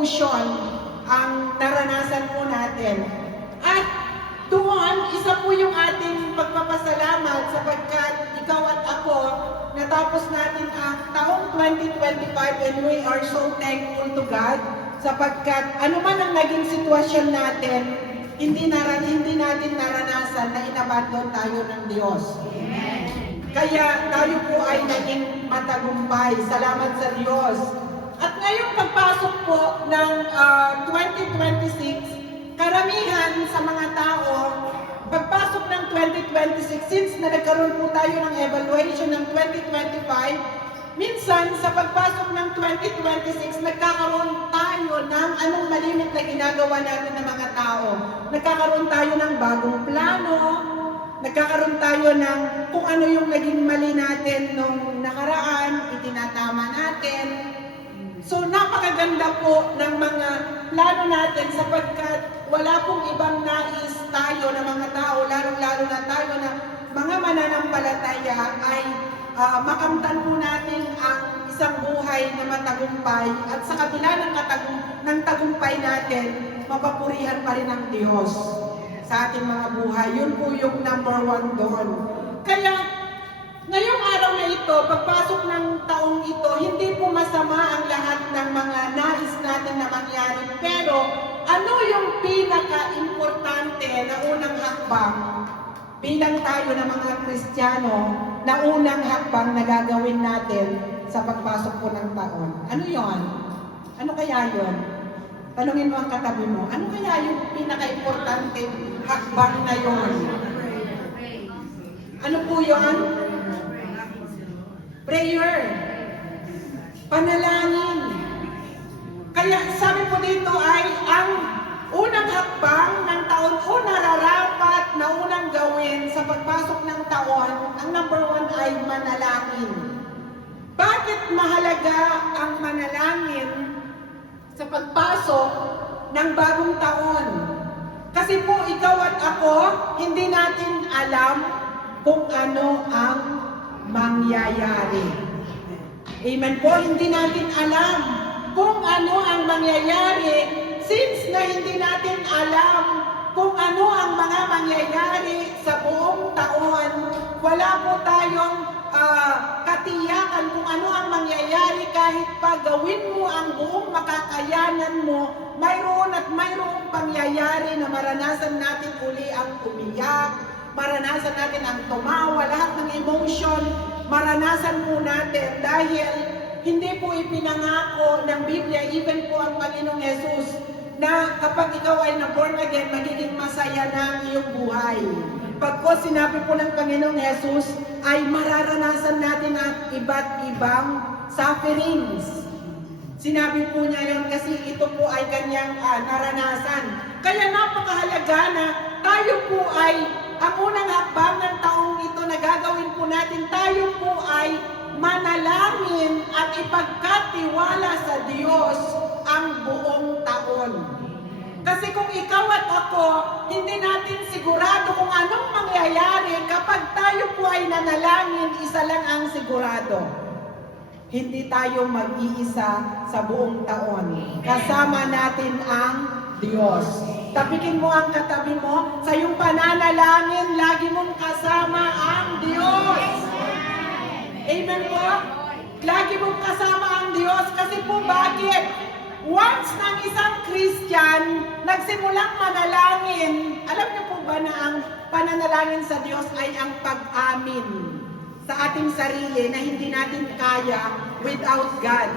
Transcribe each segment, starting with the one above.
emotion ang naranasan po natin. At doon, isa po yung ating pagpapasalamat sapagkat ikaw at ako, natapos natin ang taong 2025 and we are so thankful to God sapagkat ano man ang naging sitwasyon natin, hindi natin naranasan na inabandon tayo ng Diyos. Kaya tayo po ay naging matagumpay. Salamat sa Diyos. At ngayong pagpasok po ng 2026, karamihan sa mga tao, pagpasok ng 2026, since na nagkaroon po tayo ng evaluation ng 2025, minsan sa pagpasok ng 2026, nagkakaroon tayo ng anong malimit na ginagawa natin ng mga tao. Nagkakaroon tayo ng bagong plano, nagkakaroon tayo ng kung ano yung naging mali natin nung nakaraan, itinatama natin. So napakaganda po ng mga plano natin sapagkat wala pong ibang nais tayo na mga tao, lalo-lalo na tayo na mga mananampalataya ay makamtan po natin ang isang buhay na matagumpay at sa kabila ng tagumpay natin, mapapurihan pa rin ang Diyos sa ating mga buhay. Yun po yung number one doon. Kaya, ngayong araw na ito, pagpasok ng taong ito, hindi po masama ang lahat ng mga nais natin na mangyari. Pero, ano yung pinaka-importante na unang hakbang bilang tayo ng mga Kristiyano na unang hakbang na gagawin natin sa pagpasok po ng taon? Ano yon? Ano kaya yon? Tanungin mo ang katabi mo, ano kaya yung pinaka-importante hakbang na yon? Ano po yon? Prayer. Panalangin. Kaya sabi po dito ay ang unang hakbang ng taon o nararapat na unang gawin sa pagpasok ng taon, ang number one ay manalangin. Bakit mahalaga ang manalangin sa pagpasok ng bagong taon? Kasi po ikaw at ako, hindi natin alam kung ano ang mangyayari. Amen po, hindi natin alam kung ano ang mangyayari since na hindi natin alam kung ano ang mga mangyayari sa buong taon. Wala po tayong katiyakan kung ano ang mangyayari kahit pa gawin mo ang buong makakayanan mo, mayroon at mayroong pangyayari na maranasan natin uli ang umiyak, maranasan natin ang tumawa, lahat ng emotion, maranasan po natin dahil hindi po ipinangako ng Biblia, even po ang Panginoong Jesus, na kapag ikaw ay na-born again, magiging masaya na ang iyong buhay. Pagko sinabi po ng Panginoong Jesus, ay mararanasan natin ang iba't ibang sufferings. Sinabi po niya yon kasi ito po ay kanyang naranasan. Kaya napakahalaga na tayo po ay, ang unang hakbang ng taong ito na gagawin po natin, tayo po ay manalangin at ipagkatiwala sa Diyos ang buong taon. Kasi kung ikaw at ako, hindi natin sigurado kung anong mangyayari kapag tayo po ay nanalangin, isa lang ang sigurado. Hindi tayo mag-iisa sa buong taon. Kasama natin ang Diyos. Tapikin mo ang katabi mo, sa iyong pananalangin, lagi mong kasama ang Diyos. Amen po? Lagi mong kasama ang Diyos kasi po bakit? Once ng isang Christian nagsimulang manalangin, alam niyo po ba na ang pananalangin sa Diyos ay ang pag-amin sa ating sarili na hindi natin kaya without God.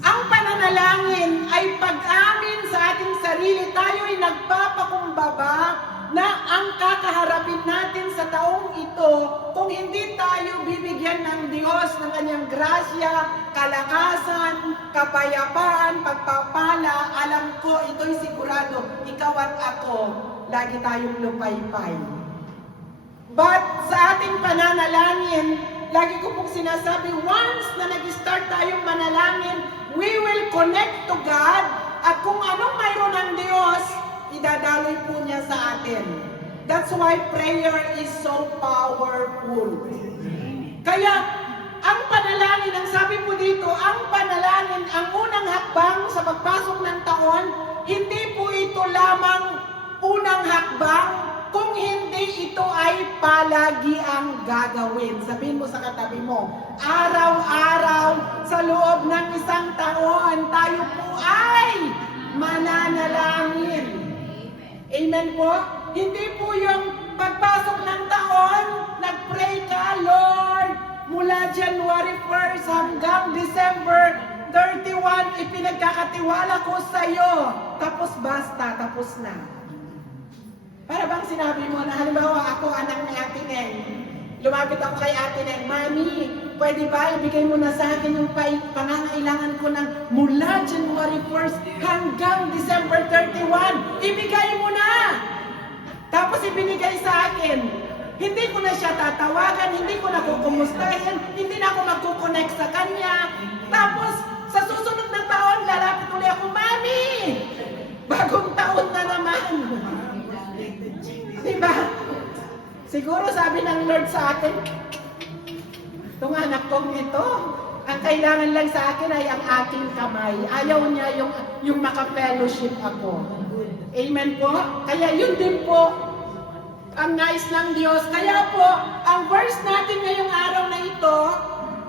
Ang pananalangin ay pag-amin sa ating sarili. Tayo ay nagpapakumbaba na ang kakaharapin natin sa taong ito kung hindi tayo bibigyan ng Diyos ng kanyang grasya, kalakasan, kapayapaan, pagpapala, alam ko, ito'y sigurado, ikaw at ako, lagi tayong lupaypay. But sa ating pananalangin, lagi ko pong sinasabi, once na nag-start tayong manalangin, we will connect to God at kung anong mayroon ng Diyos, idadaloy po niya sa atin. That's why prayer is so powerful. Kaya, ang panalangin, ang sabi po dito, ang panalangin, ang unang hakbang sa pagpapalangin taon, hindi po ito lamang unang hakbang, kung hindi ito ay palagi ang gagawin. Sabihin mo sa katabi mo, araw-araw sa loob ng isang taon, tayo po ay mananalangin. Amen po? Hindi po yung pagpasok ng taon, nag-pray ka, Lord, mula January 1st hanggang December 31, ipinagkakatiwala ko sa iyo. Tapos basta, tapos na. Para bang sinabi mo na halimbawa ako anak ni Ate Neng. Lumapit ako kay Ate Neng, Mami, pwede ba ibigay mo na sa akin yung pangangailangan ko ng mula January 1st hanggang December 31? Ibigay mo na! Tapos ibinigay sa akin. Hindi ko na siya tatawagan, hindi ko na kukumustahin, hindi na ako magkukonect sa kanya. Tapos sa susunod na taon, lalapit ulit ako, Mami! Bagong taon na naman. Diba? Siguro sabi ng Lord sa akin, itong anak kong ito, ang kailangan lang sa akin ay ang aking kamay. Ayaw niya yung maka-fellowship ako. Amen po? Kaya yun din po ang nais ng Diyos. Kaya po, ang verse natin ngayong araw na ito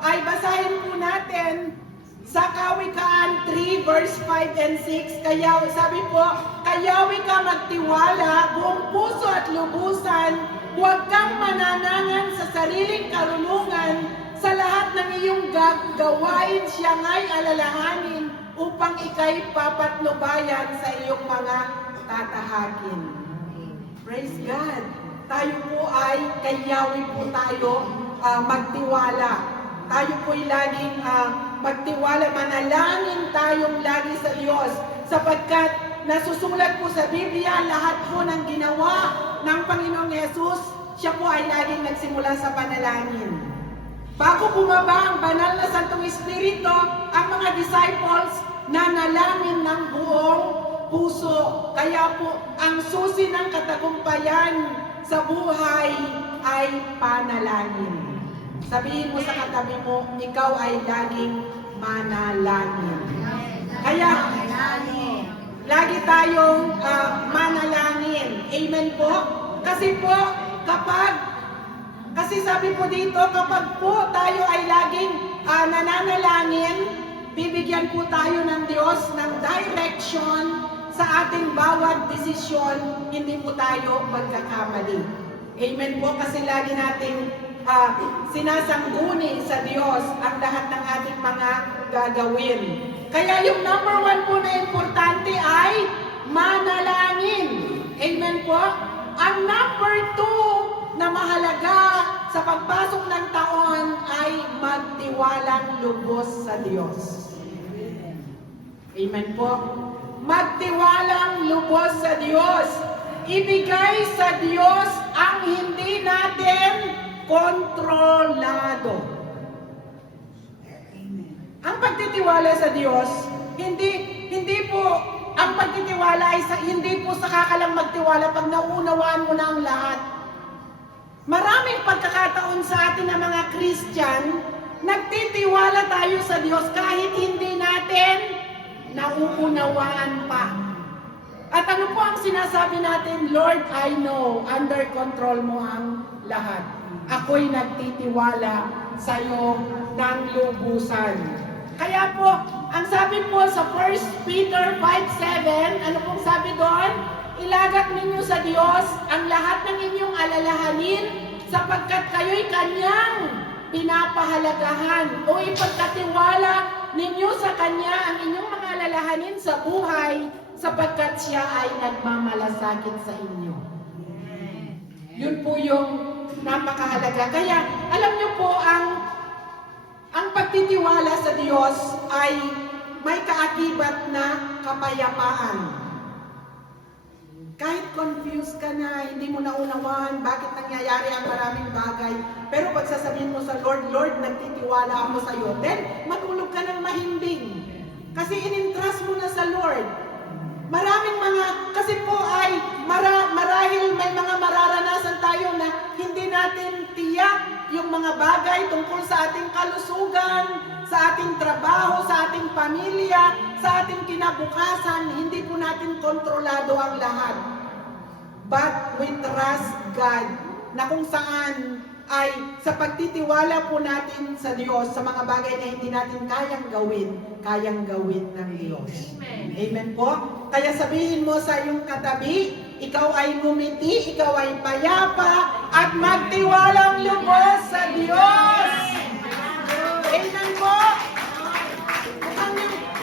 ay basahin po natin sa Kawikaan 3 verse 5 and 6. Kaya sabi po, kayawi ka magtiwala, buong puso at lubusan, huwag kang mananangan sa sariling karunungan, sa lahat ng iyong gagawain siya nga'y alalahanin upang ika'y papatnubayan sa iyong mga tatahakin. Praise God! Tayo po ay kayawi po tayo magtiwala. Tayo po'y laging magtiwala, manalangin tayong lagi sa Diyos sapagkat nasusulat po sa Biblia lahat po ng ginawa ng Panginoong Yesus, siya po ay laging nagsimula sa panalangin. Bago bumaba ang banal na Santong Espiritu, ang mga disciples nanalangin ng buong puso. Kaya po ang susi ng katagumpayan sa buhay ay panalangin. Sabihin mo sa katabi mo, ikaw ay laging manalangin. Kaya, lagi tayong manalangin. Amen po? Kasi po, kasi sabi po dito, kapag po tayo ay laging nananalangin, bibigyan po tayo ng Diyos ng direction sa ating bawat desisyon, hindi po tayo magkakamali. Amen po? Kasi lagi nating sinasangguni sa Diyos ang lahat ng ating mga gagawin. Kaya yung number 1 po na importante ay manalangin. Amen po? Ang number 2 na mahalaga sa pagpasok ng taon ay magtiwalang lubos sa Diyos. Amen po? Magtiwalang lubos sa Diyos. Ibigay sa Diyos ang hindi natin kontrolado. Ang pagtitiwala sa Diyos, hindi po ang pagtitiwala ay hindi po saka ka lang magtiwala pag nauunawaan mo na ang lahat. Maraming pagkakataon sa atin na mga Christian, nagtitiwala tayo sa Diyos kahit hindi natin nauunawaan pa. At ano po ang sinasabi natin? Lord, I know, under control mo ang lahat. Ako'y nagtitiwala sa iyo ng lubusan. Kaya po, ang sabi po sa 1 Peter 5:7, ano pong sabi doon? Ilagak ninyo sa Diyos ang lahat ng inyong alalahanin sapagkat kayo'y Kanyang pinapahalagahan o ipagkatiwala ninyo sa Kanya ang inyong mga alalahanin sa buhay sapagkat Siya ay nagmamalasakit sa inyo. Yun po yung napakahalaga. Kaya, alam niyo po, ang pagtitiwala sa Diyos ay may kaakibat na kapayapaan. Kahit confused ka na, hindi mo naunawaan bakit nangyayari ang maraming bagay, pero pag sasabihin mo sa Lord, Lord, nagtitiwala ako sa iyo, then matulog ka ng mahimbing. Kasi in-entrust mo na sa Lord. Maraming kasi po ay marahil may mga mararanasan tayo na hindi natin tiyak yung mga bagay tungkol sa ating kalusugan, sa ating trabaho, sa ating pamilya, sa ating kinabukasan, hindi po natin kontrolado ang lahat. But we trust God na kung saan ay sa pagtitiwala po natin sa Diyos sa mga bagay na hindi natin kayang gawin ng Diyos. Amen po? Kaya sabihin mo sa iyong katabi, ikaw ay ngumiti, ikaw ay payapa, at magtiwalang lubos sa Diyos. Amen po?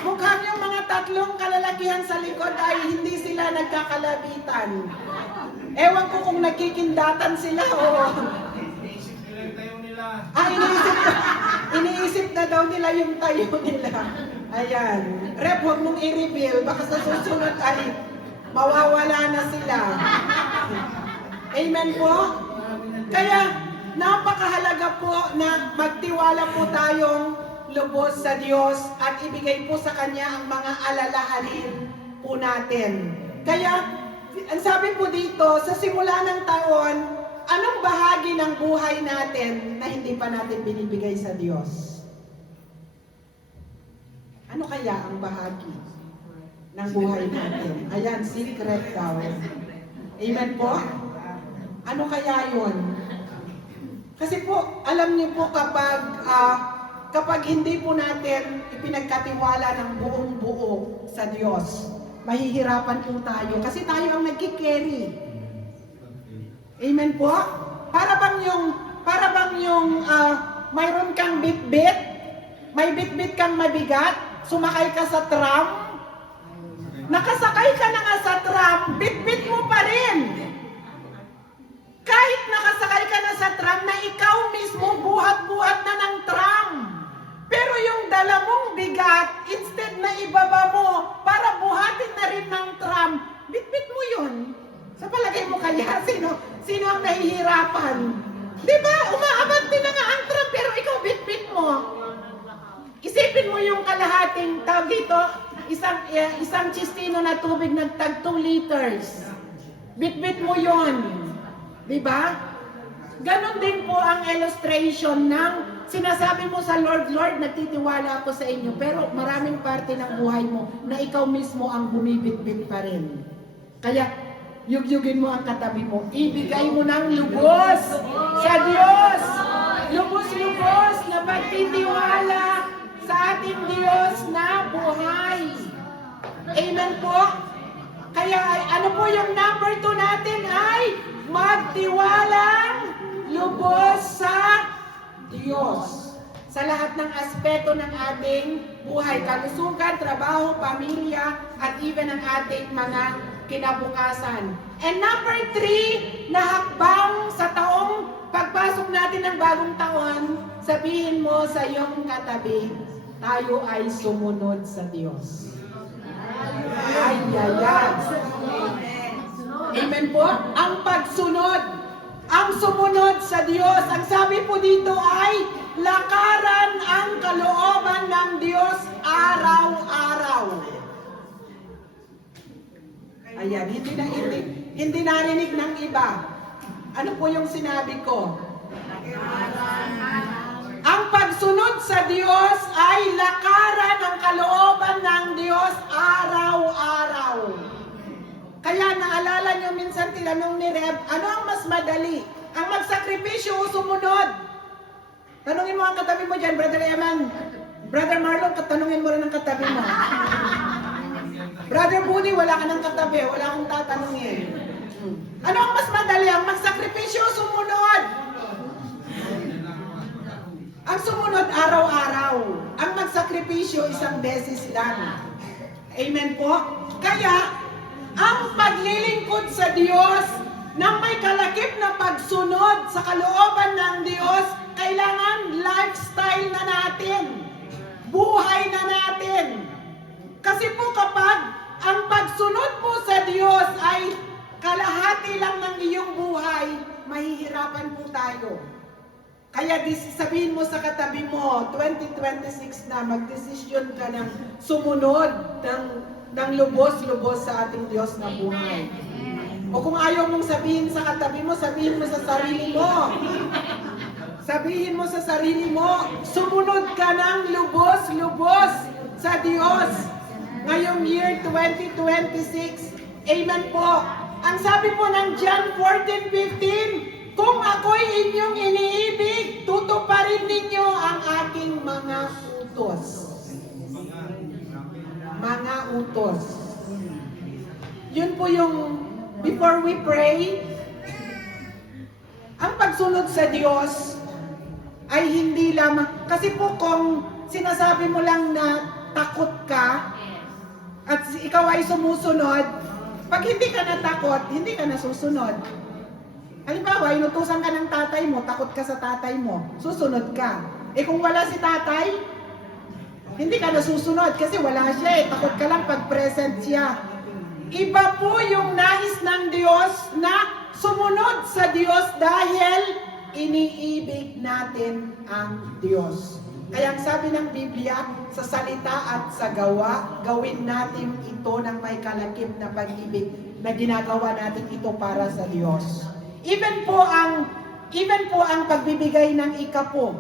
Mukhang yung mga tatlong kalalakihan sa likod ay hindi sila nagkakalabitan. Ewan ko kung nagkikindatan sila o... iniisip na daw nila yung tayo nila. Ayan. Rep, huwag mong i-reveal. Baka sa susunod ay mawawala na sila. Amen po? Kaya, napakahalaga po na magtiwala po tayong lubos sa Diyos at ibigay po sa Kanya ang mga alalahanin po natin. Kaya, ang sabi po dito, sa simula ng taon, anong bahagi ng buhay natin na hindi pa natin binibigay sa Diyos? Ano kaya ang bahagi ng buhay natin? Ayan, secret daw. Amen po? Ano kaya yun? Kasi po, alam niyo po kapag hindi po natin ipinagkatiwala ng buong buo sa Diyos, mahihirapan po tayo kasi tayo ang nagkikerry. Amen po? Para bang yung mayroon kang bitbit, may bitbit kang mabigat, sumakay ka sa tram, nakasakay ka na nga sa tram, bitbit mo pa rin. Kahit nakasakay ka na sa tram na ikaw mismo buhat-buhat na ng tram. Pero yung dala mong bigat, instead na ibaba mo para buhatin na rin ng tram, bitbit mo yun. Sa palagay mo kaya, sino ang nahihirapan? Diba? Umaabante na nga ang tram, pero ikaw bitbit mo. Isipin mo yung kalahating tawag dito, isang chistino na tubig nagtag 2 liters. Bitbit mo yon, diba? Ganon din po ang illustration ng sinasabi mo sa Lord, Lord, nagtitiwala ako sa inyo, pero maraming parte ng buhay mo na ikaw mismo ang bumibitbit pa rin. Kaya, yugyugin mo ang katabi mo, ibigay mo ng lubos sa Diyos. Lubos-lubos na pagtitiwala sa ating Diyos na buhay. Amen po? Kaya ano po yung number 2 natin ay magtiwalang lubos sa Diyos. Sa lahat ng aspeto ng ating buhay, kalusugan, trabaho, pamilya, at even ang ating mga kinabukasan. And number 3, na hakbang sa taong pagpasok natin ng bagong taon, sabihin mo sa iyong katabi, tayo ay sumunod sa Diyos. Ay. Amen po? Ang pagsunod, ang sumunod sa Diyos, ang sabi po dito ay lakaran ang kalooban ng Diyos araw-araw. Ayan, hindi narinig ng iba. Ano po yung sinabi ko? Ang pagsunod sa Diyos ay lakaran ang kalooban ng Diyos araw-araw. Kaya naalala nyo minsan tinanong ni Reb, ano ang mas madali? Ang magsakripisyo o sumunod? Tanungin mo ang katabi mo dyan, Brother Eman. Brother Marlon, katanungin mo rin ang katabi mo. Brother Budi, wala ka ng katabi, wala akong tatanungin. Ano ang mas madali? Ang magsakripisyo o sumunod? Ang sumunod araw-araw. Ang magsakripisyo isang beses lang. Amen po? Kaya, ang paglilingkod sa Diyos nang may kalakip na pagsunod sa kalooban ng Diyos, kailangan lifestyle na natin. Buhay na natin. Kasi po kapag ang pagsunod mo sa Diyos ay kalahati lang ng iyong buhay, mahihirapan po tayo. Kaya sabihin mo sa katabi mo, 2026 na, magdesisyon ka ng sumunod ng lubos-lubos sa ating Diyos na buhay. O kung ayaw mong sabihin sa katabi mo, sabihin mo sa sarili mo. Sabihin mo sa sarili mo, sumunod ka ng lubos-lubos sa Diyos. Ngayong year 2026, amen po. Ang sabi po ng John 14:15, kung ako'y inyong iniibig, tutuparin ninyo ang aking mga utos. Mga utos. Yun po yung, before we pray, ang pagsunod sa Diyos ay hindi lamang, kasi po kung sinasabi mo lang na takot ka at ikaw ay sumusunod, pag hindi ka natakot, hindi ka nasusunod. Halimbawa, inutusan ka ng tatay mo, takot ka sa tatay mo, susunod ka. Eh kung wala si tatay, hindi ka nasusunod kasi wala siya eh, takot ka lang pag present siya. Iba po yung nais ng Diyos na sumunod sa Diyos dahil iniibig natin ang Diyos. Kaya ang sabi ng Biblia, sa salita at sa gawa, gawin natin ito ng may kalakip na pag-ibig na ginagawa natin ito para sa Diyos. Even po ang pagbibigay ng ikapo.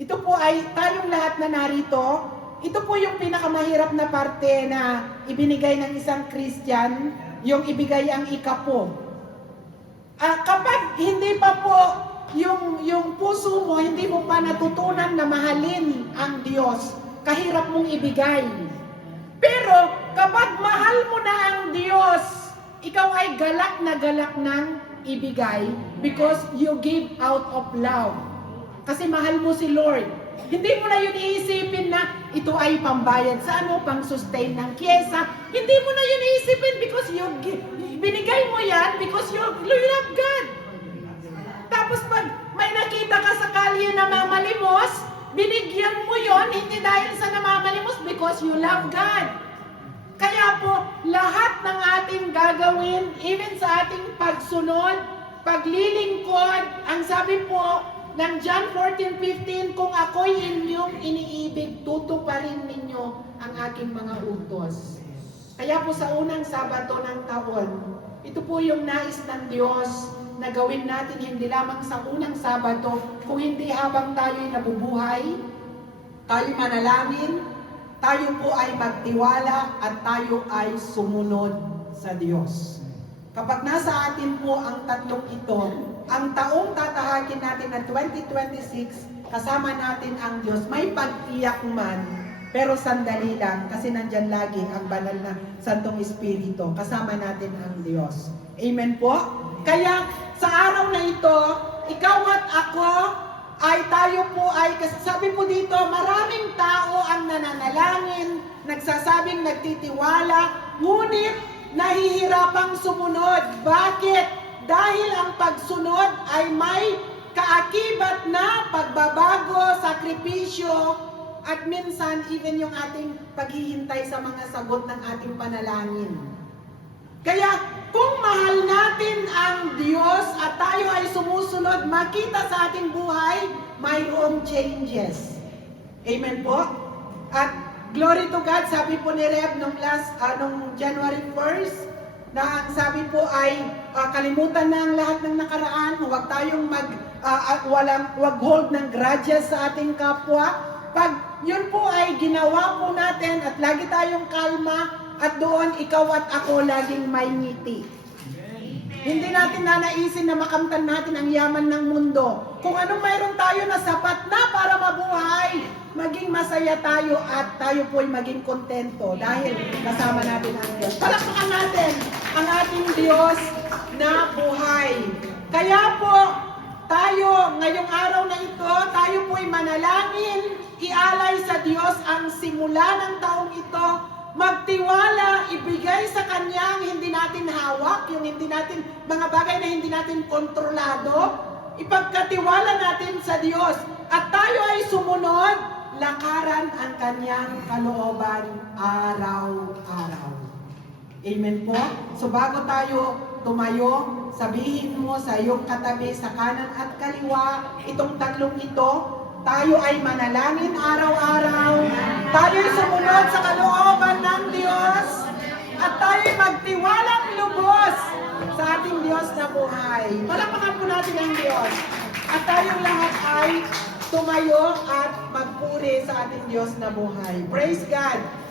Ito po ay tayong lahat na narito, ito po yung pinakamahirap na parte na ibinigay ng isang Christian, yung ibigay ang ikapo. Kapag hindi pa po yung puso mo, hindi mo pa natutunan na mahalin ang Diyos, kahirap mong ibigay. Pero kapag mahal mo na ang Diyos, ikaw ay galak ng ibigay because you give out of love. Kasi mahal mo si Lord. Hindi mo na yun iisipin na ito ay pambayad sa pang sustain ng kyesa. Hindi mo na yun iisipin because binigay mo yan because you love God. Tapos pag may nakita ka sa kalye na mamalimos, binigyan mo yon hindi dahil sa namamalimos because you love God. Kaya po, lahat ng ating gagawin, even sa ating pagsunod, paglilingkod, ang sabi po ng John 14:15, kung ako'y inyong iniibig, tutuparin ninyo ang aking mga utos. Kaya po sa unang Sabado ng taon, ito po yung nais ng Diyos na gawin natin hindi lamang sa unang Sabado, kung hindi habang tayo'y nabubuhay, tayo'y manalangin, tayo po ay magtiwala at tayo ay sumunod sa Diyos. Kapag nasa atin po ang tatlong ito, ang taong tatahakin natin na 2026, kasama natin ang Diyos. May pag-iyak man, pero sandali lang kasi nandyan lagi ang banal na Santong Espiritu. Kasama natin ang Diyos. Amen po? Kaya sa araw na ito, ikaw at ako, ay tayo po ay, kasi sabi po dito, maraming tao ang nananalangin, nagsasabing nagtitiwala, ngunit nahihirapang sumunod. Bakit? Dahil ang pagsunod ay may kaakibat na pagbabago, sakripisyo, at minsan even yung ating paghihintay sa mga sagot ng ating panalangin. Kaya kung mahal natin ang Diyos at tayo ay sumusunod, makita sa ating buhay, mayroong changes. Amen po? At glory to God, sabi po ni Reb nung January 1st, na ang sabi po ay kalimutan na ang lahat ng nakaraan, huwag tayong wag hold ng grudges sa ating kapwa. Pag yun po ay ginawa po natin at lagi tayong kalma, at doon ikaw at ako laging may ngiti. Hindi natin nanaisin na makamtan natin ang yaman ng mundo. Kung anong mayroon tayo na sapat na para mabuhay, maging masaya tayo at tayo po'y maging kontento dahil kasama natin ang Diyos. Palakpakan natin ang ating Diyos na buhay. Kaya po, tayo ngayong araw na ito, tayo po'y manalangin, ialay sa Diyos ang simula ng taong ito, magtiwala, ibigay sa Kanya ang hindi natin hawak, yung hindi natin, mga bagay na hindi natin kontrolado, ipagkatiwala natin sa Diyos. At tayo ay sumunod, lakaran ang Kanyang kalooban araw-araw. Amen po? So bago tayo tumayo, sabihin mo sa iyong katabi, sa kanan at kaliwa, itong tatlong ito, tayo ay manalangin araw-araw, tayo ay sumunod sa kalooban ng Diyos, at tayo ay magtiwalang lubos sa ating Diyos na buhay. Palakpakan po natin ang Diyos. At tayong lahat ay tumayo at magpuri sa ating Diyos na buhay. Praise God!